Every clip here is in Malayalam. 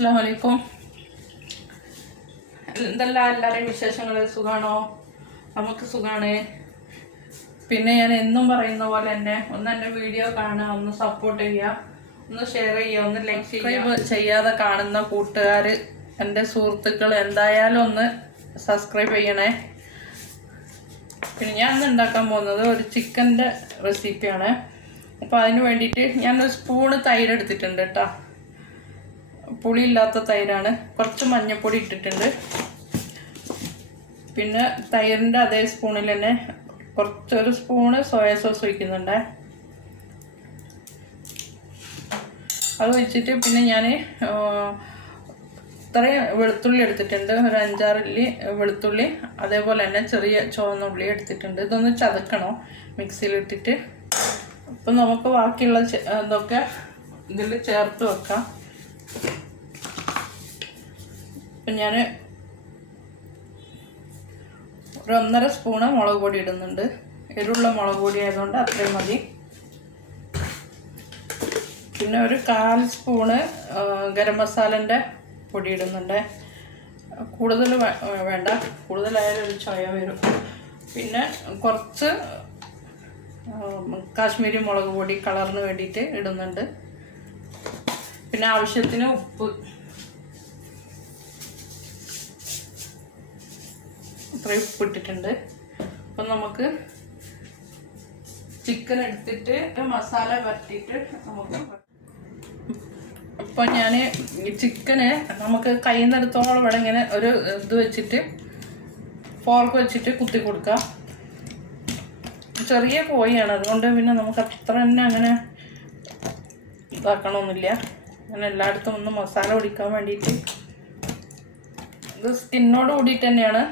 അസ്സലാമു അലൈക്കും. എന്തെല്ലാം എല്ലാവരുടെയും വിശേഷങ്ങൾ? സുഖമാണോ? നമുക്ക് സുഖമാണ്. പിന്നെ ഞാൻ എന്നും പറയുന്ന പോലെ തന്നെ ഒന്ന് എൻ്റെ വീഡിയോ കാണുക, ഒന്ന് സപ്പോർട്ട് ചെയ്യുക, ഒന്ന് ഷെയർ ചെയ്യുക, ഒന്ന് ലൈക്ക് ചെയ്യാതെ കാണുന്ന കൂട്ടുകാർ, എൻ്റെ സുഹൃത്തുക്കൾ എന്തായാലും ഒന്ന് സബ്സ്ക്രൈബ് ചെയ്യണേ. പിന്നെ ഞാൻ ഇന്ന് ഉണ്ടാക്കാൻ പോകുന്നത് ഒരു ചിക്കൻ്റെ റെസിപ്പിയാണ്. അപ്പോൾ അതിന് വേണ്ടിയിട്ട് ഞാനൊരു സ്പൂണ് തൈര് എടുത്തിട്ടുണ്ട് കേട്ടോ. പുളിയില്ലാത്ത തൈരാണ്. കുറച്ച് മഞ്ഞൾപ്പൊടി ഇട്ടിട്ടുണ്ട്. പിന്നെ തൈരിൻ്റെ അതേ സ്പൂണിൽ തന്നെ ഒരു സ്പൂണ് സോയ സോസ് ഒഴിക്കുന്നുണ്ട്. അത് ഒഴിച്ചിട്ട് പിന്നെ ഞാൻ ഇത്രയും വെളുത്തുള്ളി എടുത്തിട്ടുണ്ട്. ഒരു 5-6 ഇല്ലി വെളുത്തുള്ളി, അതേപോലെ തന്നെ ചെറിയ ചുവന്ന ഉള്ളി എടുത്തിട്ടുണ്ട്. ഇതൊന്ന് ചതക്കണം മിക്സിയിലിട്ടിട്ട്. അപ്പം നമുക്ക് ബാക്കിയുള്ള ഇതൊക്കെ ഇതിൽ ചേർത്ത് വെക്കാം. അപ്പം ഞാൻ ഒരു 1.5 സ്പൂണ് മുളക് പൊടി ഇടുന്നുണ്ട്. എരിവുള്ള മുളക് പൊടി ആയതുകൊണ്ട് അത്രയും മതി. പിന്നെ ഒരു 1/4 സ്പൂണ് ഗരം മസാലൻ്റെ പൊടി ഇടുന്നുണ്ട്. കൂടുതൽ വേണ്ട, കൂടുതലായാലും ഒരു ചൊയ വരും. പിന്നെ കുറച്ച് കാശ്മീരി മുളക് പൊടി കളറിന് വേണ്ടിയിട്ട് ഇടുന്നുണ്ട്. പിന്നെ ആവശ്യത്തിന് ഉപ്പ്, ഇത്രയും ഉപ്പിട്ടിട്ടുണ്ട്. അപ്പം നമുക്ക് ചിക്കൻ എടുത്തിട്ട് മസാല വരട്ടിയിട്ട് നമുക്ക്. അപ്പം ഞാൻ ഈ ചിക്കന് നമുക്ക് കയ്യിൽ നിന്നെടുത്തോളം ഇവിടെ ഇങ്ങനെ ഒരു ഇത് വെച്ചിട്ട് ഫോർക്ക് വെച്ചിട്ട് കുത്തി കൊടുക്കാം. ചെറിയ കോഴിയാണ്, അതുകൊണ്ട് പിന്നെ നമുക്ക് അത്ര തന്നെ അങ്ങനെ ഇതാക്കണമെന്നില്ല. അങ്ങനെ എല്ലായിടത്തും ഒന്ന് മസാല പിടിക്കാൻ വേണ്ടിയിട്ട് ഇത് സ്കിന്നോട് കൂടിയിട്ട് തന്നെയാണ്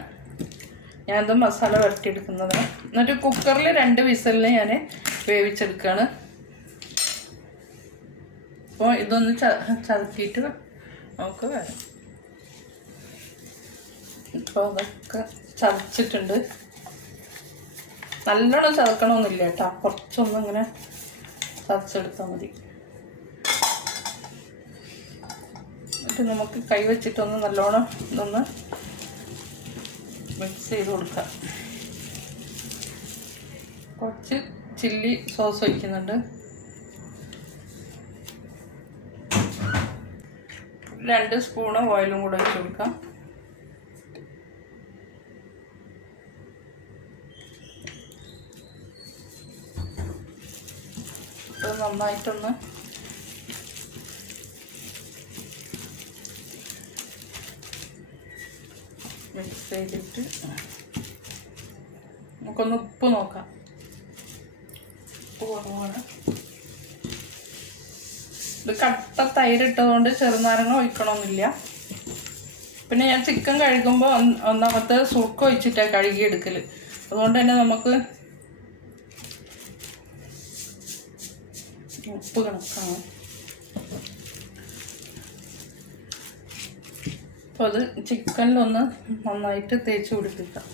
ഞാനത് മസാല വരട്ടിയെടുക്കുന്നത്. എന്നിട്ട് കുക്കറിൽ 2 വിസലിൽ ഞാൻ വേവിച്ചെടുക്കുകയാണ്. അപ്പോൾ ഇതൊന്ന് ചതക്കിയിട്ട് നമുക്ക് വരാം. ഇപ്പോൾ അതൊക്കെ ചതച്ചിട്ടുണ്ട്. നല്ലോണം ചതക്കണമെന്നില്ല കേട്ടോ, കുറച്ചൊന്നും ഇങ്ങനെ ചതച്ചെടുത്താൽ മതി. എന്നിട്ട് നമുക്ക് കൈ വെച്ചിട്ടൊന്ന് നല്ലോണം ഇതൊന്ന് മിക്സ് ചെയ്ത് കൊടുക്കാം. കുറച്ച് ചില്ലി സോസ് ഒഴിക്കുന്നുണ്ട്. 2 സ്പൂണ് ഓയിലും കൂടെ ഒഴിച്ച് കൊടുക്കാം. നന്നായിട്ടൊന്ന് മിക്സ് ചെയ്തിട്ട് നമുക്കൊന്ന് ഉപ്പ് നോക്കാം. ഉപ്പ് കുറവാണ്. ഇത് കട്ട തൈരിട്ടതുകൊണ്ട് ചെറുനാരങ്ങ ഒഴിക്കണമെന്നില്ല. പിന്നെ ഞാൻ ചിക്കൻ കഴുകുമ്പോൾ ഒന്നാമത്തെ സുർക്ക ഒഴിച്ചിട്ടാണ് കഴുകിയെടുക്കൽ. അതുകൊണ്ട് തന്നെ നമുക്ക് ഉപ്പ് കണക്കാണ്. അപ്പോൾ അത് ചിക്കനിലൊന്ന് നന്നായിട്ട് തേച്ച് പിടിപ്പിക്കാം.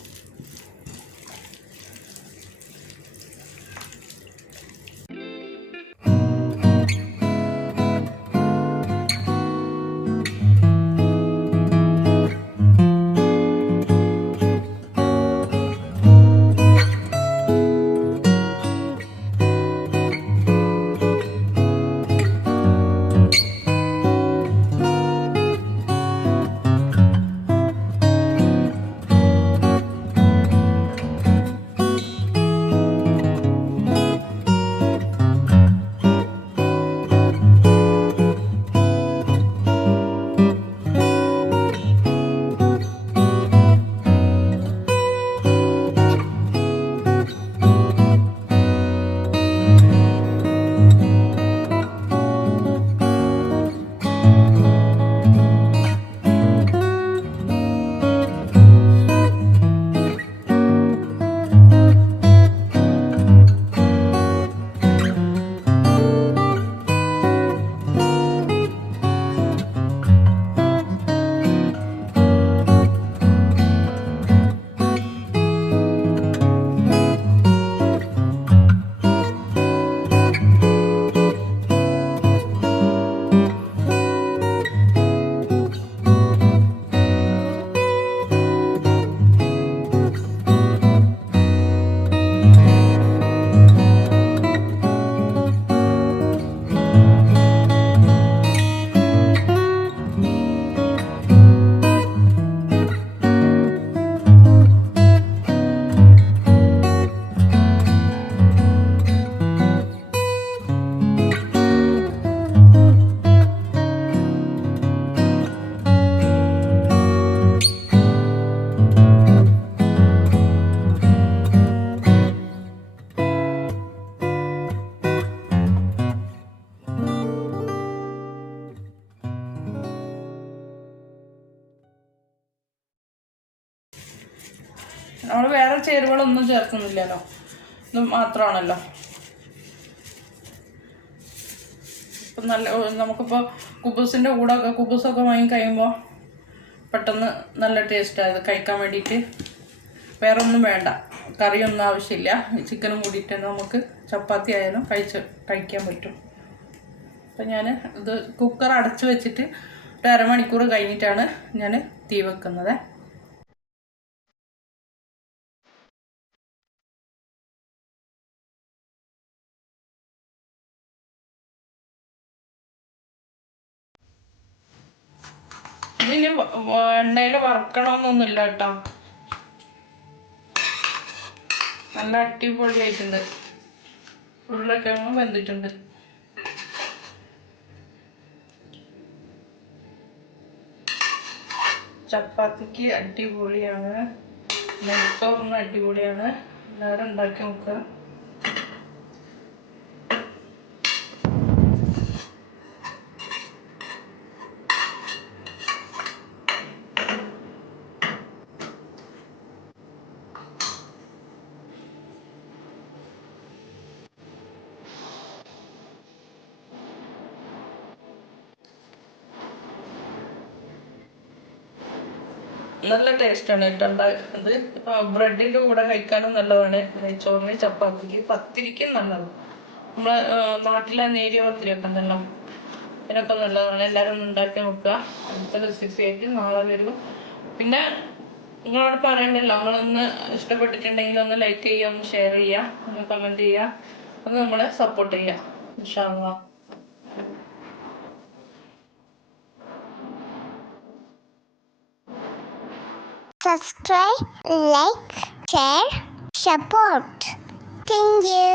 നമ്മൾ വേറെ ചേരുവകളൊന്നും ചേർക്കുന്നില്ലല്ലോ, ഇത് മാത്രമാണല്ലോ. ഇപ്പം നല്ല നമുക്കിപ്പോൾ കുബൂസിൻ്റെ കൂടെ കുബൂസൊക്കെ വാങ്ങി കഴിയുമ്പോൾ പെട്ടെന്ന് നല്ല ടേസ്റ്റാണ് ഇത് കഴിക്കാൻ വേണ്ടിയിട്ട്. വേറെ ഒന്നും വേണ്ട, കറിയൊന്നും ആവശ്യമില്ല. ചിക്കനും കൂടിയിട്ട് തന്നെ നമുക്ക് ചപ്പാത്തി ആയാലും കഴിക്കാൻ പറ്റും. അപ്പം ഞാൻ ഇത് കുക്കർ അടച്ച് വെച്ചിട്ട് ഒരു അരമണിക്കൂർ കഴിഞ്ഞിട്ടാണ് ഞാൻ തീ വെക്കുന്നത്. ഇതിന് എണ്ണയിൽ വറക്കണമെന്നൊന്നുമില്ല കേട്ടോ. നല്ല അടിപൊളിയായിട്ടുണ്ട്. ഉരുളക്കിഴങ്ങ് വെന്തിട്ടുണ്ട്. ചപ്പാത്തിക്ക് അടിപൊളിയാണ്, നെയ്ച്ചോറിന് അടിപൊളിയാണ്. എല്ലാവരും ഉണ്ടാക്കി നോക്കുക. നല്ല ടേസ്റ്റാണ് കേട്ടോ ഉണ്ടാക്കുന്നത്. ബ്രെഡിൻ്റെ കൂടെ കഴിക്കാനും നല്ലതാണ്. നെയ്ച്ചോറിന്, ചപ്പാത്തിക്ക്, പത്തിരിക്കും നല്ലതാണ്. നമ്മളെ നാട്ടിലെ നേരിയ പത്തിരിയൊക്കെ ഉണ്ടല്ലോ, ഇതിനൊക്കെ നല്ലതാണ്. എല്ലാവരും ഉണ്ടാക്കി നോക്കുക. അടുത്ത റെസിപ്പി ആയിട്ട് നാളെ വരും. പിന്നെ നിങ്ങളോട് പറയണ്ടല്ലോ, നമ്മളൊന്ന് ഇഷ്ടപ്പെട്ടിട്ടുണ്ടെങ്കിൽ ഒന്ന് ലൈക്ക് ചെയ്യുക, ഒന്ന് ഷെയർ ചെയ്യുക, ഒന്ന് കമൻറ്റ് ചെയ്യുക, ഒന്ന് നമ്മളെ സപ്പോർട്ട് ചെയ്യുക. ഇൻഷാ അല്ലാഹ്. Subscribe, like, share, support. Thank you.